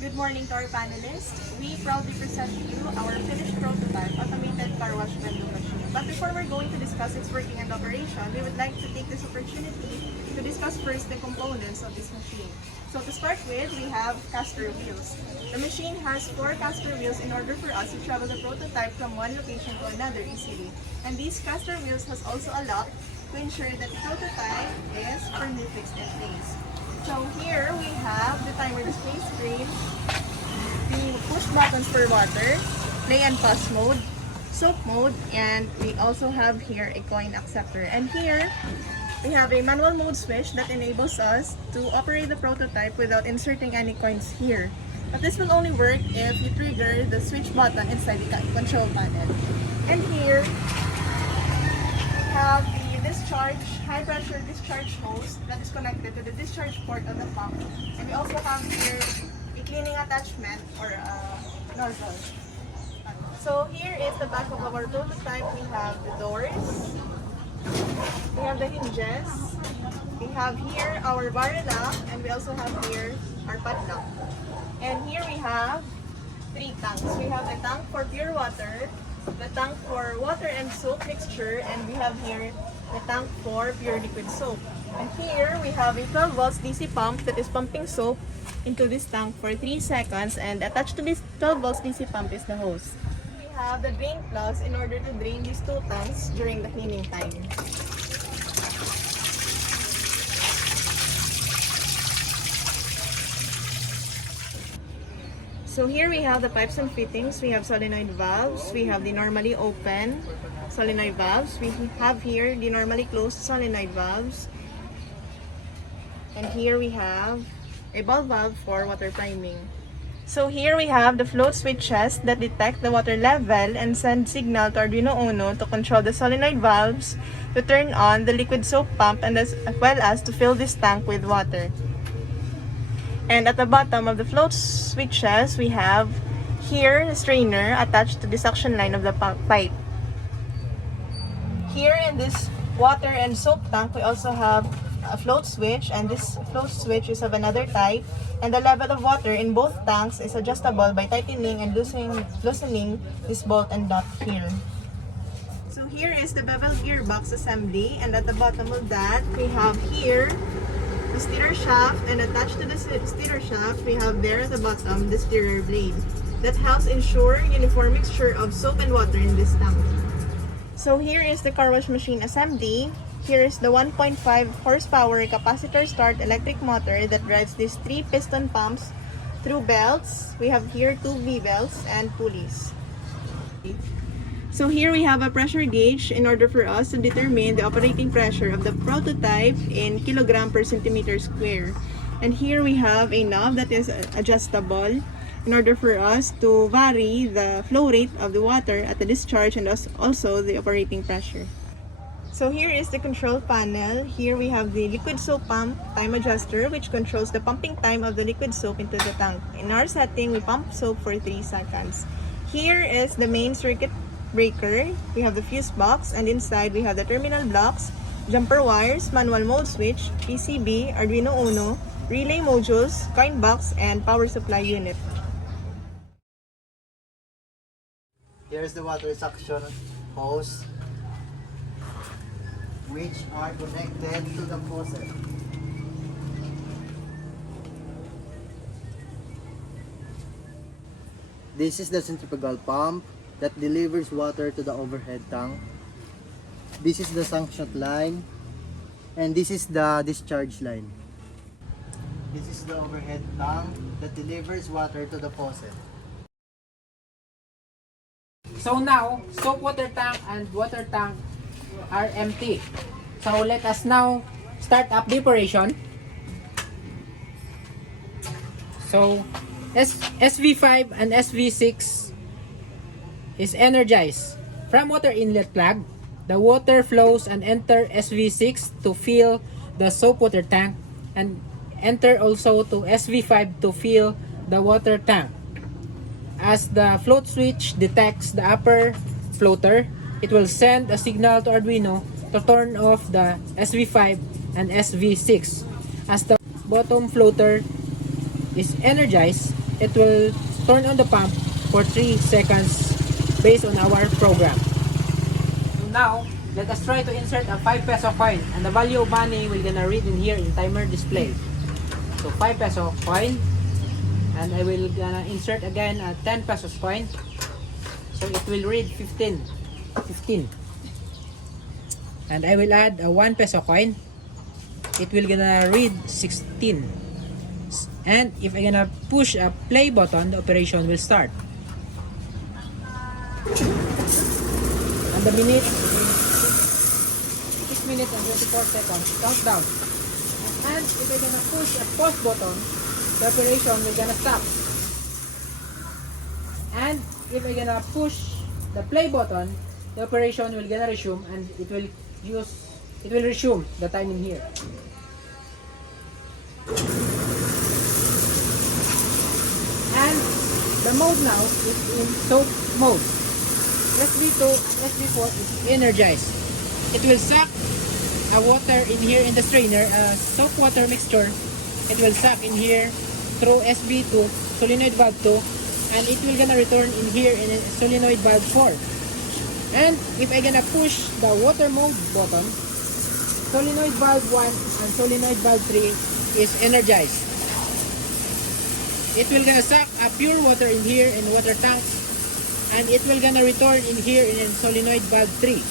Good morning to our panelists. We proudly present to you our finished prototype automated car wash vending machine. But before we're going to discuss its working and operation, we would like to take this opportunity to discuss first the components of this machine. So to start with, we have caster wheels. The machine has 4 caster wheels in order for us to travel the prototype from one location to another easily. And these caster wheels has also a lock to ensure that the prototype is firmly fixed in place. So here we have the timer display screen, the push buttons for water, play and pause mode, soap mode, and we also have here a coin acceptor. And here we have a manual mode switch that enables us to operate the prototype without inserting any coins here. But this will only work if you trigger the switch button inside the control panel. And here we have the high pressure discharge hose that is connected to the discharge port of the pump. And we also have here a cleaning attachment or a nozzle. So here is the back of our prototype. We have the doors, we have the hinges, we have here our barrel lock, and we also have here our padlock. And here we have 3 tanks. We have the tank for pure water, the tank for water and soap mixture, and we have here the tank for pure liquid soap. And here we have a 12 volts DC pump that is pumping soap into this tank for 3 seconds, and attached to this 12 volts DC pump is the hose. We have the drain plugs in order to drain these 2 tanks during the cleaning time. So here we have the pipes and fittings. We have solenoid valves. We have the normally open solenoid valves. We have here the normally closed solenoid valves. And here we have a ball valve for water priming. So here we have the float switches that detect the water level and send signal to Arduino Uno to control the solenoid valves to turn on the liquid soap pump and as well as to fill this tank with water. And at the bottom of the float switches, we have here the strainer attached to the suction line of the pipe. Here in this water and soap tank, we also have a float switch, and this float switch is of another type, and the level of water in both tanks is adjustable by tightening and loosening this bolt and nut here. So here is the bevel gearbox assembly, and at the bottom of that, we have here the steerer shaft, and attached to the steerer shaft, we have there at the bottom the steerer blade that helps ensure uniform mixture of soap and water in this tank. So here is the car wash machine assembly. Here is the 1.5 horsepower capacitor start electric motor that drives these 3 piston pumps through belts. We have here 2 V-belts and pulleys. So here we have a pressure gauge in order for us to determine the operating pressure of the prototype in kilogram per centimeter square. And here we have a knob that is adjustable in order for us to vary the flow rate of the water at the discharge and also the operating pressure. So here is the control panel. Here we have the liquid soap pump time adjuster, which controls the pumping time of the liquid soap into the tank. In our setting, we pump soap for 3 seconds. Here is the main circuit breaker. We have the fuse box, and inside we have the terminal blocks, jumper wires, manual mode switch, PCB, Arduino Uno, relay modules, coin box, and power supply unit. Here's the water suction hose, which are connected to the faucet. This is the centrifugal pump that delivers water to the overhead tank. This is the suction line, and this is the discharge line. This is the overhead tank that delivers water to the faucet. So now, soap water tank and water tank are empty. So let us now start up the operation. So SV5 and SV6 is energized. From water inlet plug, the water flows and enter SV6 to fill the soap water tank and enter also to SV5 to fill the water tank. As the float switch detects the upper floater, it will send a signal to Arduino to turn off the SV5 and SV6. As the bottom floater is energized, it will turn on the pump for 3 seconds based on our program. So now, let us try to insert a 5 peso coin, and the value of money we're gonna read in here in timer display. So 5 peso coin, and I will gonna insert again a 10 pesos coin. So it will read 15. And I will add a 1 peso coin. It will gonna read 16. And if I gonna push a play button, the operation will start. And the minute is 6 minutes and 24 seconds countdown. And if I gonna push a pause button, the operation will gonna stop. And if I gonna push the play button, the operation will gonna resume, and it will resume the time in here. And the mode now is in soak mode. SB2 and SB4 is energized. It will suck a water in here in the strainer, a soap water mixture. It will suck in here through SB2, solenoid valve 2, and it will gonna return in here in solenoid valve 4. And if I gonna push the water mode button, solenoid valve 1 and solenoid valve 3 is energized. It will gonna suck a pure water in here in water tank, and it will gonna return in here in solenoid valve 3.